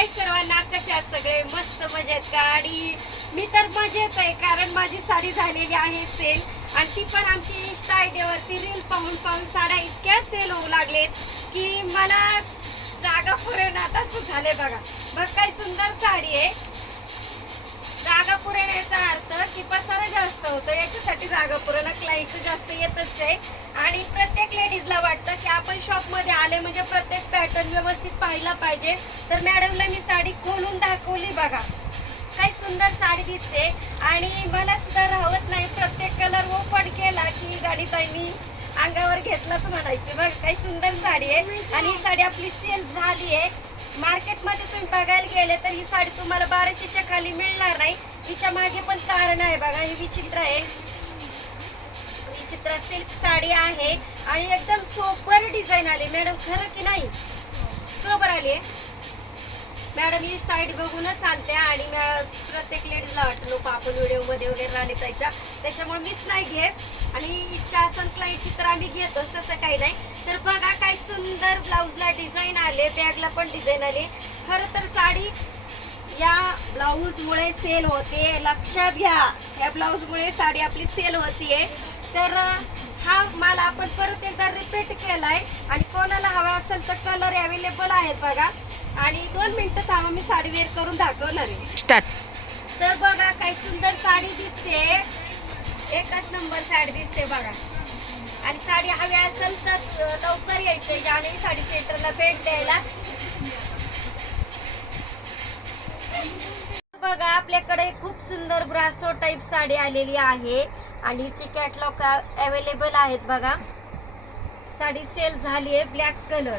हाय सर्वांना कशा आहेत सगळे? मस्त मजेत का? आणि मी तर मजेत आहे कारण माझी साडी झालेली आहे सेल आणि ती पण आमची इंस्टा आयडियावरती रील पाहून पाहून साड्या इतक्या सेल होऊ लागलेत की मला जागा पुरेनात असं झाले बघा. बघ काय सुंदर साडी आहे. जागा पुरवण्याचा अर्थ की पसारा जास्त होतो याच्यासाठी जागा पुरवणं क्लायंट जास्त येतच आहे. आणि प्रत्येक लेडीजला वाटतं शॉपमध्ये आले म्हणजे प्रत्येक पॅटर्न व्यवस्थित पाहिला पाहिजे. तर मॅडमला मी साडी खोलून दाखवली बघा. काय सुंदर साडी दिसते. आणि मला सुद्धा राहत नाही. प्रत्येक कलर ओपन केला की गाडी ताईनी अंगावर घेतलाच म्हणायची. बघ काही सुंदर साडी आहे. आणि ही साडी आपली सेल झाली आहे. मार्केटमध्ये तुम्ही बघायला गेले तर ही साडी तुम्हाला बाराशेच्या खाली मिळणार नाही. हिच्या मागे पण कारण आहे बघा. ही विचित्र आहे. विचित्र सिल्क साडी आहे आणि एकदम सोबर डिझाईन आली. मॅडम खरं की नाही? सोबर आली मॅडम ही साईड बघूनच चालते आणि प्रत्येक लेडीजला वाटतं लोक आपण व्हिडिओमध्ये वगैरे राहिले त्याच्या त्याच्यामुळे मीच नाही घेत. आणि इच्छा असन क्लायंटची तर आम्ही घेतोच तसं काही नाही. तर बघा काय सुंदर ब्लाऊजला डिझाईन आले बॅगला पण डिझाईन आले. खरं तर साडी या ब्लाऊज मुळे सेल होते. लक्षात घ्या या ब्लाऊज मुळे साडी आपली सेल होतीये. तर हा माल आपण परत एकदा रिपीट केलाय. आणि कोणाला हवा असेल तर कलर अवेलेबल आहेत बघा. आणि दोन मिनिटं थांबा मी साडी वेअर करून दाखवणार आहे. स्टार्ट तर बघा काय सुंदर साडी दिसते. एकच नंबर साडी दिसते बघा. आणि साडी हवी असेल तर लवकर यायचं. जाणे साडी सेंटरला भेट द्यायला बघा आपल्याकडे खूप सुंदर ब्रासो टाईप साडी आलेली आहे आणि हिची कॅटलॉग अवेलेबल आहेत बघा. साडी सेल झाली आहे ब्लॅक कलर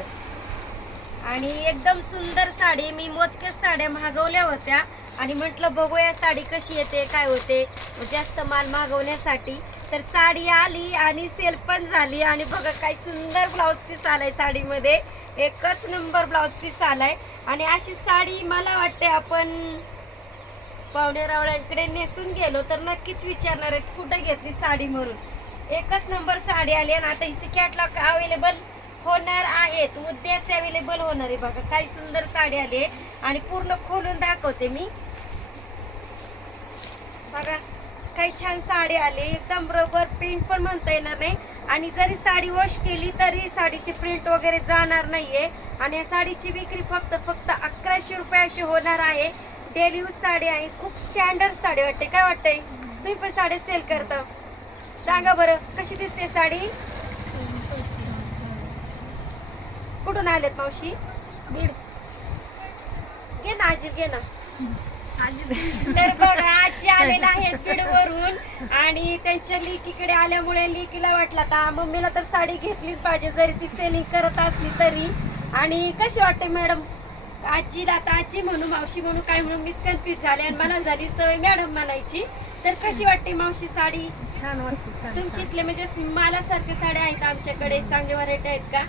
आणि एकदम सुंदर साडी मी मोजक्याच साड्या मागवल्या होत्या. आणि म्हटलं बघूया साडी कशी येते काय होते. जास्त माल मागवण्यासाठी तर साडी आली आणि सेल पण झाली. आणि बघा काय सुंदर ब्लाऊज पीस आलाय साडीमध्ये. एकच नंबर ब्लाऊज पीस आलाय. आणि अशी साडी मला वाटते आपण पाहुणे रावळ्यांकडे नेसून गेलो तर नक्कीच विचारणार आहेत कुठं घेतली साडी म्हणून? एकच नंबर साडी आली आणि आता हिची कॅटलॉग अवेलेबल होणार आहेत उद्याच अवेलेबल होणार आहे बघा. काही सुंदर साडी आली आहे आणि पूर्ण खोलून दाखवते मी. बघा काही छान साडी आली एकदम बरोबर प्रिंट पण म्हणता येणार नाही. आणि जरी साडी वॉश केली तरी साडीची प्रिंट वगैरे जाणार नाहीये. आणि या साडीची विक्री फक्त फक्त अकराशे रुपये अशी होणार आहे. डेली यूज साडी आहे खूप स्टँडर्ड साडी वाटते. काय वाटतंय? तुम्ही पण साडी सेल करता. सांगा बरं कशी दिसते साडी? कुठून आलेत मावशी? घे ना आजी घे ना. तर बघा आजी आलेला आहे बीडवरून आणि त्यांच्या लिकीकडे आल्यामुळे लिकीला वाटला आता. मम्मीला तर साडी घेतलीच पाहिजे जरी ती सेलिंग करत असली तरी. आणि कशी वाटते मॅडम? आजीला आता आजी म्हणू मावशी म्हणू काय म्हणून मीच कन्फ्युज झाले आणि मला झाली सवय मॅडम म्हणायची. तर कशी वाटते मावशी साडी? छान वाटते छान तुमची इथले म्हणजे मालासारखे साड्या आहेत आमच्याकडे चांगली व्हरायटी आहेत का?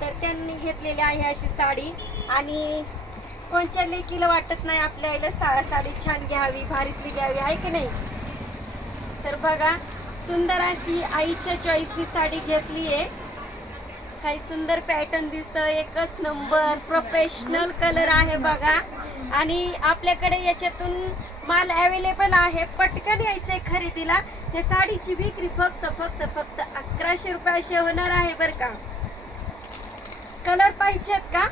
तर त्यांनी घेतलेली आहे अशी साडी. आणि कोणच्या लेकीला वाटत नाही आपल्या आईला सा साडी छान घ्यावी भारीतली घ्यावी आहे की नाही? तर बघा सुंदर अशी आईच्या चॉईसनी साडी घेतली आहे काही सुंदर पॅटर्न दिसतं. एकच नंबर प्रोफेशनल कलर आहे बघा. आणि आपल्याकडे याच्यातून माल अवेलेबल आहे. पटकन यायचंय खरेदीला. त्या साडीची विक्री फक्त फक्त फक्त अकराशे रुपयाशी होणार आहे बरं का. कलर पाहिजेत का?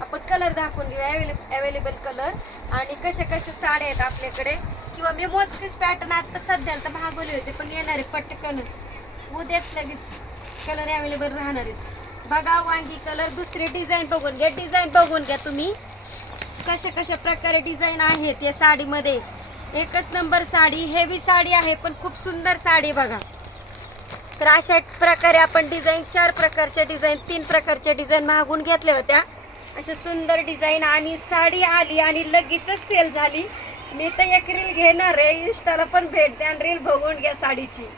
आपण कलर दाखवून घेऊ. अवेलेबल कलर आणि कशा कशा साड्या आहेत आपल्याकडे? किंवा मी मोजकेच पॅटर्न आता सध्या तर मागवले होते पण येणार आहे पटकन. उद्याच लगेच. कलर अवेलेबल राहणार आहेत. बघा हो वांगी कलर दुसरी डिझाईन बघून घ्या डिझाईन बघून घ्या तुम्ही. कशा कशा प्रकारे डिझाईन आहेत या साडीमध्ये. एकच नंबर साडी हेवी साडी आहे पण खूप सुंदर साडी बघा. तर अशा प्रकारे आपण डिझाईन चार प्रकारच्या डिझाईन तीन प्रकारच्या डिझाईन मागून घेतल्या होत्या. अशा सुंदर डिझाईन आणि साडी आली आणि लगेचच सेल झाली. मी तर एक रील घेणार आहे इंस्टाला पण भेट द्या आणि रील बघून घ्या साडीची.